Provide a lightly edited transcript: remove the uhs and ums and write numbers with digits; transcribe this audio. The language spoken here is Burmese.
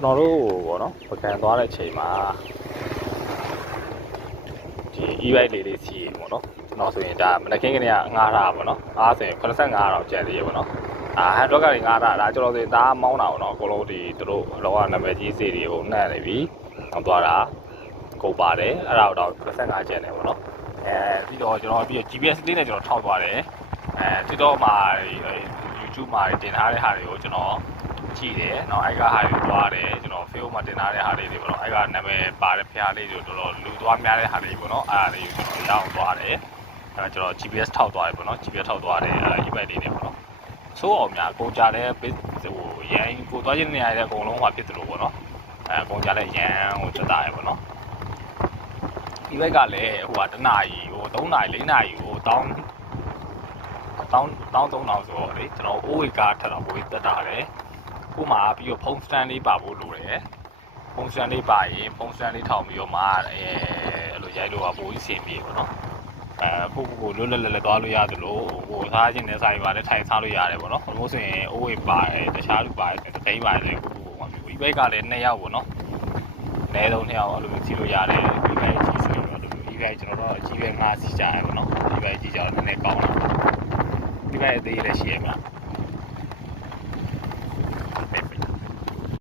ကျွန်တော်တို့ပေါ့နော်ပကံသွားတဲ့အချိန်မှာဒီ e-bike လေးစီးရေပေါ့နော်ကျွန်တော်ဆိုရင်ဒါမနက်ခင်းကနေငားတာပေါ့နော်အားဆိုရင်85တောင်ကျန်သေးရေပေါ့နော်ဟန်ဒရော့ကနေငားတာဒါကျွန်တော်ဆိုရင်ဒါမောင်းတာပေါ့နော်အကုန်လုံးဒီသူတို့လောကနာမည်ကြီးစီးတွေကိုနှံ့နေပြီအောင်သွားတာကုန်ပါတယ်အဲ့ဒါတော့85ကျန်တယ်ပေါ့နော်ပြီးတော့ကျွန်တော်ပြီး GPS လေးနဲ့ကျွန်တော်ထောက်သွားတယ်TikTok မှာ YouTube မှာတင်ထားတဲ့ဟာတွေကိုကျွန်တော်ကြည့်တယ်เนาะအဲ့ကဟာတွေသွားတယ်ကျွန်တော် Facebook မှာတင်ထားတဲ့ဟာလေးတွေပေါ့နော်အဲ့ကနာမည်ပါတဲ့ဖျားလေးတွေတော်တော်လူသွားများတဲ့ဟာလေးပေါ့နော်အဲ့ဒါလေးကိုကျွန်တော်ရောက်သွားတယ်အဲ့ကျွန်တော် GPS ထောက်သွားတယ်ပေါ့နော် GPS ထောက်သွားတယ်e-bike လေးတွေပေါ့နော်ဆိုးအောင်များကုန်ကြတဲ့ဟိုရန်ကိုသွားခြင်းနေရတဲ့အကုန်လုံးဟာဖြစ်သလိုပေါ့နော်ကုန်ကြတဲ့ရန်ဟိုတက်တာရယ်ပေါ့နော်e-bike ကလည်းဟိုကတနာရီဟို3နာရီ4နာရီဟိုတောင်း3000ဆိုတော့လေကျွန်တော်အိုးဝေကားထပ်တော့ပိုတက်တာတယ်ခုမှပြီးတော့ဖုန်းစတန်လေးပါဖို့လိုတယ်ဖုန်းစတန်လေးပါရင်ဖုန်းစတန်လေးထောင်ပြီးတော့မှအဲ့လိုရိုက်လို့ကပိုကြီးစင်ပြေပေါ့နော်ပို့လွတ်လွတ်လပ်လပ်သွားလို့ရသလိုဟိုစားခြင်းနဲ့စားရပါလေထိုင်စားလို့ရတယ်ပေါ့နော်ဘလို့ဆိုရင်အိုးဝေပါတယ်တခြားလူပါတယ်တသိန်းပါတယ်ဟိုမျိုးဒီဘက်ကလည်း2ယောက်ပေါ့နော်အနည်းဆုံး2ယောက်အဲ့လိုမျိုးစီးလို့ရတယ်ဒီဘက်ကြီးဆိုတော့ဒီဘက်ကျွန်တော်တို့အကြီးပဲငါစီးကြရပေါ့နော်ဒီဘက်ကြီးကြတော့နည်းနည်းကောင်းလာဒီဘက်အသေးလေးရှိရမှာ